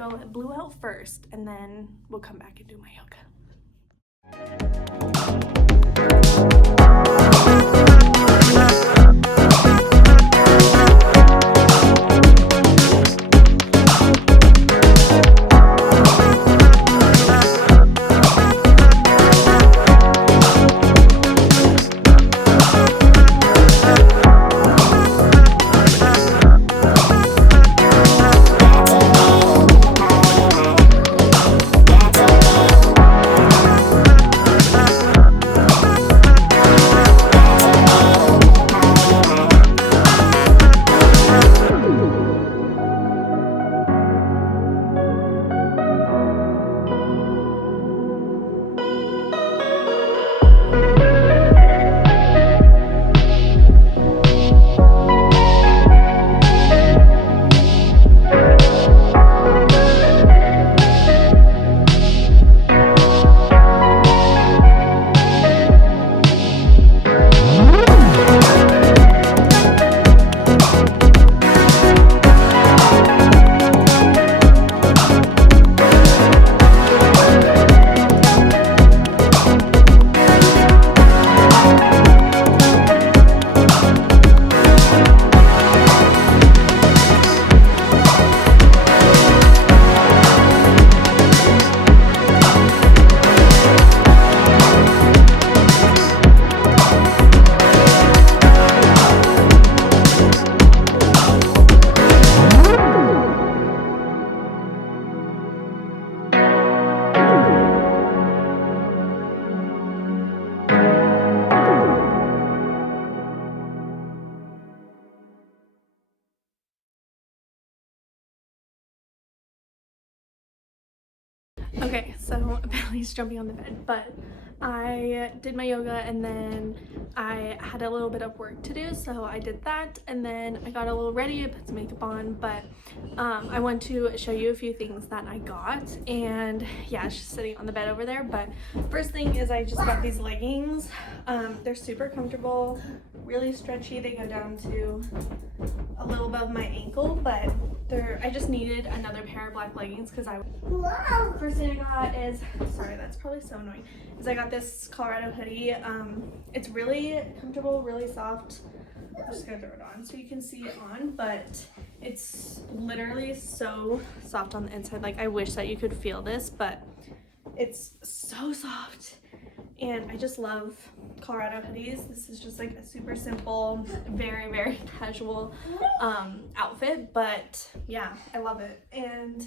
go let Blue out first, and then we'll come back and do my yoga. Okay, so Bailey's jumping on the bed, but I did my yoga and then I had a little bit of work to do, so I did that and then I got a little ready, I put some makeup on, but I want to show you a few things that I got, and yeah, she's sitting on the bed over there. But first thing is I just got these leggings. They're super comfortable, really stretchy. They go down to a little above my ankle, but I just needed another pair of black leggings because first thing I got is, sorry, that's probably so annoying, is I got this Colorado hoodie. It's really comfortable, really soft. I'm just gonna throw it on so you can see it on, but it's literally so soft on the inside. Like, I wish that you could feel this, but it's so soft. And I just love Colorado hoodies. This is just like a super simple, very, very casual outfit, but yeah, I love it. And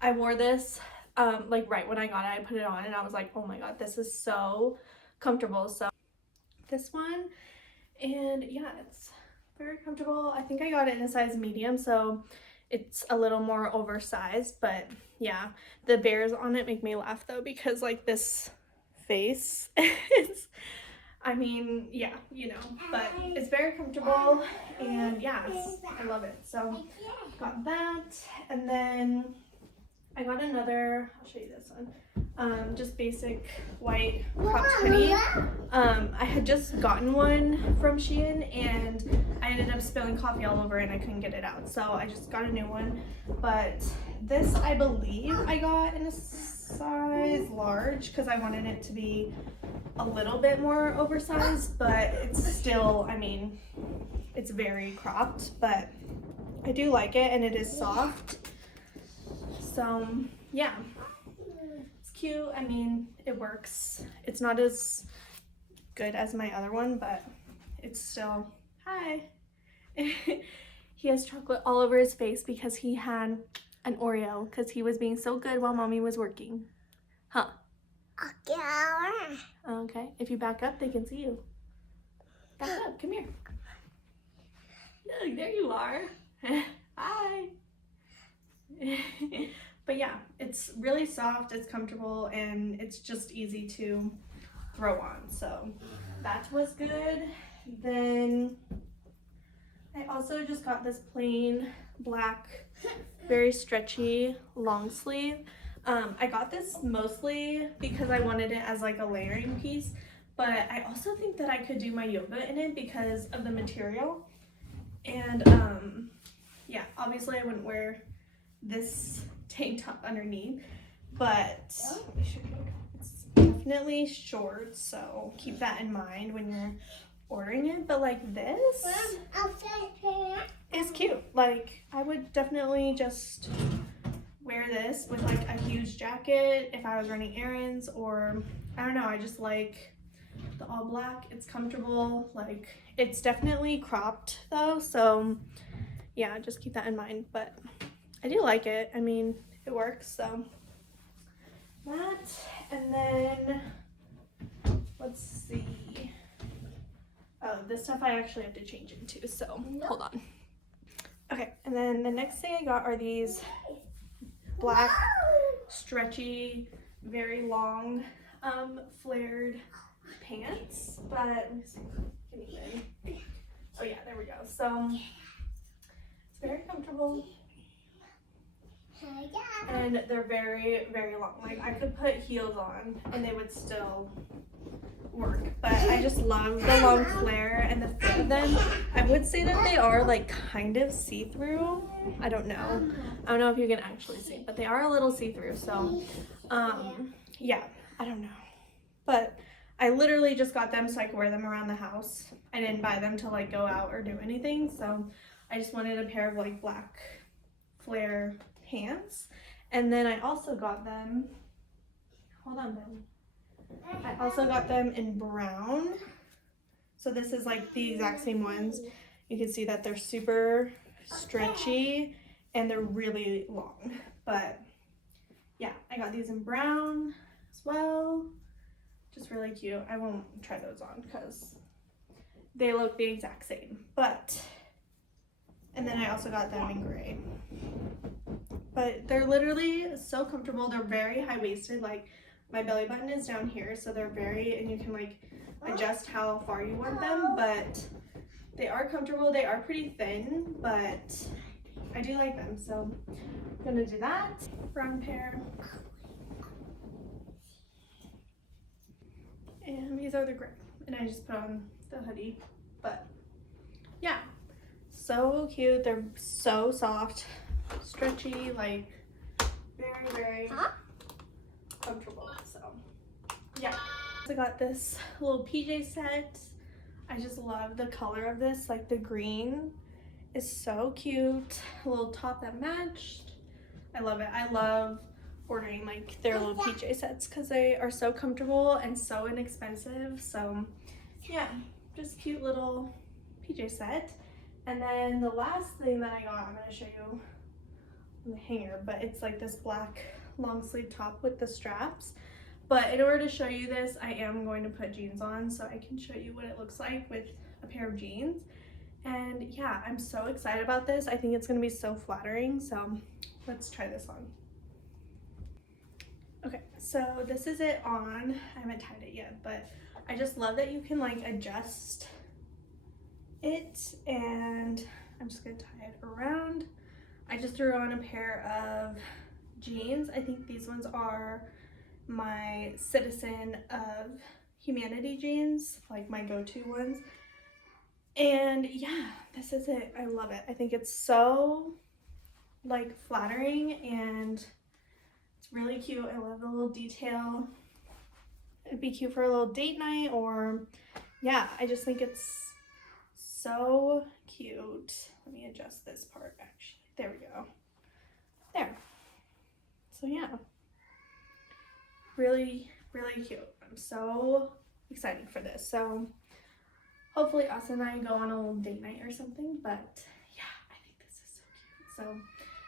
I wore this like right when I got it. I put it on and I was like, oh my god, this is so comfortable. So this one, and yeah, it's very comfortable. I think I got it in a size medium, so it's a little more oversized, but yeah, the bears on it make me laugh though, because like this face is, I mean, yeah, you know, but it's very comfortable, and yeah, I love it. So got that, and then I got another, I'll show you this one, just basic white cropped hoodie. I had just gotten one from Shein and I ended up spilling coffee all over it and I couldn't get it out, so I just got a new one. But this, I believe I got in a size large because I wanted it to be a little bit more oversized, but it's still, I mean, it's very cropped, but I do like it and it is soft. So yeah, it's cute. I mean, it works. It's not as good as my other one, but it's still, hi. He has chocolate all over his face because he had an Oreo because he was being so good while mommy was working. Huh? Okay, if you back up, they can see you. Back up, come here. Look, there you are. Hi. But yeah, it's really soft, it's comfortable, and it's just easy to throw on. So that was good. Then I also just got this plain black, very stretchy long sleeve. I got this mostly because I wanted it as like a layering piece, but I also think that I could do my yoga in it because of the material. And yeah, obviously I wouldn't wear this tank top underneath, but it's definitely short, so keep that in mind when you're ordering it. But like this is cute. Like I would definitely just wear this with like a huge jacket if I was running errands, or I don't know, I just like the all black. It's comfortable. Like it's definitely cropped though, so yeah, just keep that in mind. But I do like it. I mean, it works. So that, and then let's see. Oh, this stuff I actually have to change into, so hold on. Okay, and then the next thing I got are these black, stretchy, very long, flared pants. But let me see. Oh yeah, there we go. So it's very comfortable. And they're very, very long. Like I could put heels on and they would still work. But I just love the long flare and the fit of them. I would say that they are like kind of see-through. I don't know if you can actually see, but they are a little see-through. So yeah, I don't know. But I literally just got them so I could wear them around the house. I didn't buy them to like go out or do anything. So I just wanted a pair of like black flare pants. And then I also got them, hold on then. I also got them in brown. So this is like the exact same ones. You can see that they're super stretchy and they're really long. But yeah, I got these in brown as well. Just really cute. I won't try those on because they look the exact same. But, and then I also got them in gray. But they're literally so comfortable. They're very high-waisted. Like my belly button is down here, so they're very, and you can like adjust how far you want them, but they are comfortable. They are pretty thin, but I do like them. So I'm gonna do that. Brown pair. And these are the gray. And I just put on the hoodie. But yeah, so cute. They're so soft, stretchy, like very, very comfortable. So yeah. I got this little PJ set. I just love the color of this. Like the green is so cute. A little top that matched. I love it. I love ordering like their little PJ sets because they are so comfortable and so inexpensive. So yeah, just cute little PJ set. And then the last thing that I got, I'm going to show you on the hanger, but it's like this black long sleeve top with the straps. But in order to show you this, I am going to put jeans on so I can show you what it looks like with a pair of jeans. And yeah, I'm so excited about this. I think it's going to be so flattering. So let's try this on. Okay, so this is it on. I haven't tied it yet, but I just love that you can like adjust it, and I'm just gonna tie it around. I just threw on a pair of jeans. I think these ones are my Citizen of Humanity jeans, like my go-to ones. And yeah, this is it. I love it. I think it's so like flattering and it's really cute. I love the little detail. It'd be cute for a little date night, or yeah, I just think it's so cute. Let me adjust this part actually. There we go. There. So yeah, really, really cute. I'm so excited for this. So hopefully us and I go on a little date night or something, but yeah, I think this is so cute. So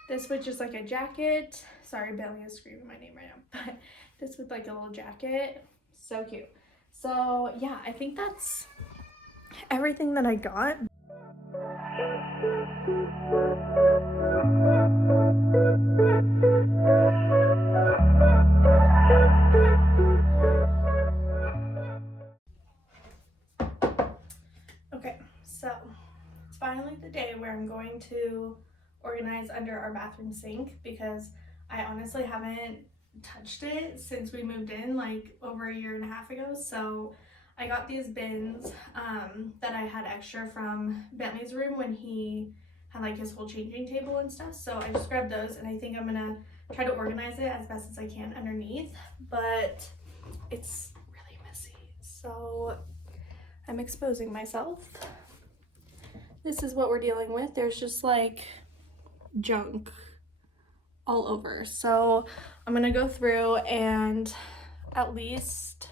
this with just like a jacket. Sorry, Bailey is screaming my name right now, but this with like a little jacket. So cute. So yeah, I think that's everything that I got. Okay, so it's finally the day where I'm going to organize under our bathroom sink because I honestly haven't touched it since we moved in like over a year and a half ago. So I got these bins that I had extra from Bentley's room when he had like his whole changing table and stuff. So I just grabbed those, and I think I'm gonna try to organize it as best as I can underneath, but it's really messy. So I'm exposing myself. This is what we're dealing with. There's just like junk all over. So I'm gonna go through and at least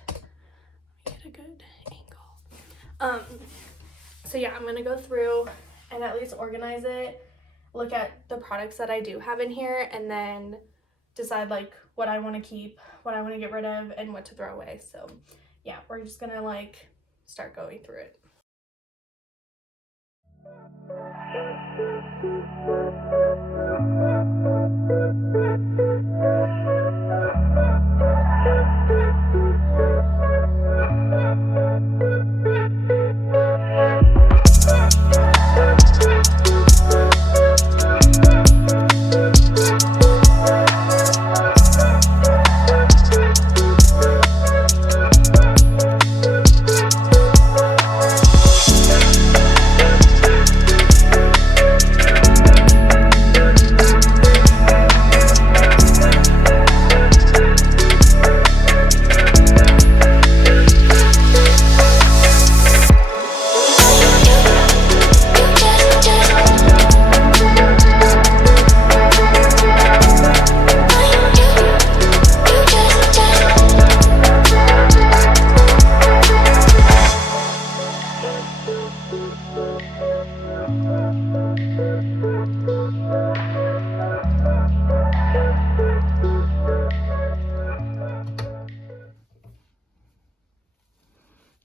get a good angle. So yeah, I'm gonna go through and at least organize it, look at the products that I do have in here, and then decide like what I want to keep, what I want to get rid of, and what to throw away. So yeah, we're just gonna like start going through it.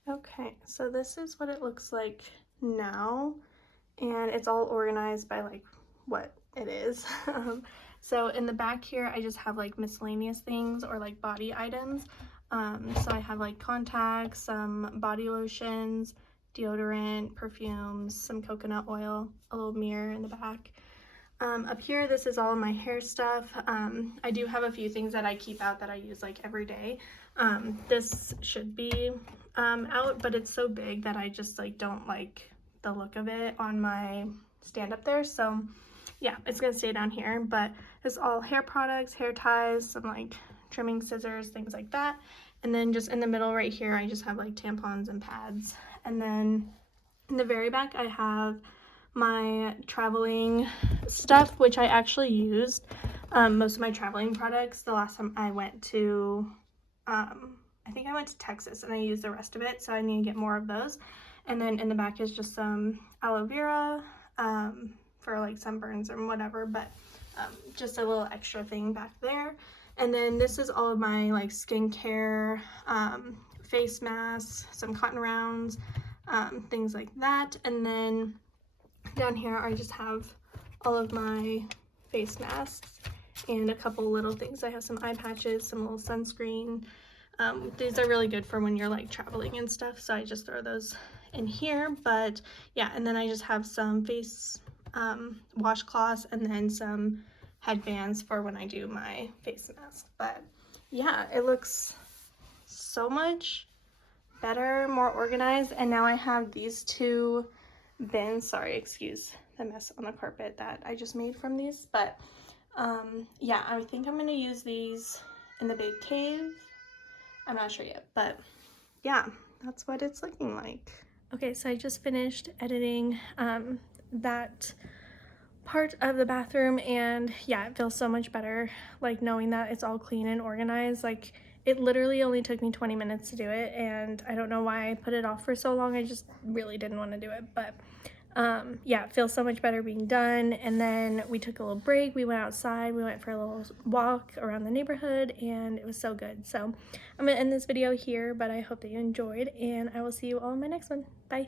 Okay, so this is what it looks like now, and it's all organized by like what it is. So in the back here, I just have like miscellaneous things or like body items. So I have like contacts, some body lotions, deodorant, perfumes, some coconut oil, a little mirror in the back. Up here, this is all of my hair stuff. I do have a few things that I keep out that I use like every day. This should be out, but it's so big that I just like don't like the look of it on my stand up there. So yeah, it's gonna stay down here, but it's all hair products, hair ties, some like trimming scissors, things like that. And then just in the middle right here, I just have like tampons and pads. And then in the very back, I have my traveling stuff, which I actually used most of my traveling products the last time I went to I think I went to Texas, and I used the rest of it, so I need to get more of those. And then in the back is just some aloe vera for like sunburns or whatever, but just a little extra thing back there. And then this is all of my like skincare, face masks, some cotton rounds, things like that. And then down here I just have all of my face masks and a couple little things. I have some eye patches, some little sunscreen. These are really good for when you're like traveling and stuff, so I just throw those in here. But yeah, and then I just have some face washcloths and then some headbands for when I do my face mask. But yeah, it looks so much better, more organized. And now I have these two bins. Sorry, excuse the mess on the carpet that I just made from these, but yeah, I think I'm gonna use these in the big cave. I'm not sure yet, but yeah, that's what it's looking like. Okay, so I just finished editing that part of the bathroom, and yeah, it feels so much better, like knowing that it's all clean and organized. Like, it literally only took me 20 minutes to do it, and I don't know why I put it off for so long. I just really didn't want to do it, but yeah, it feels so much better being done. And then we took a little break, we went outside, we went for a little walk around the neighborhood, and it was so good. So I'm gonna end this video here, but I hope that you enjoyed, and I will see you all in my next one. Bye.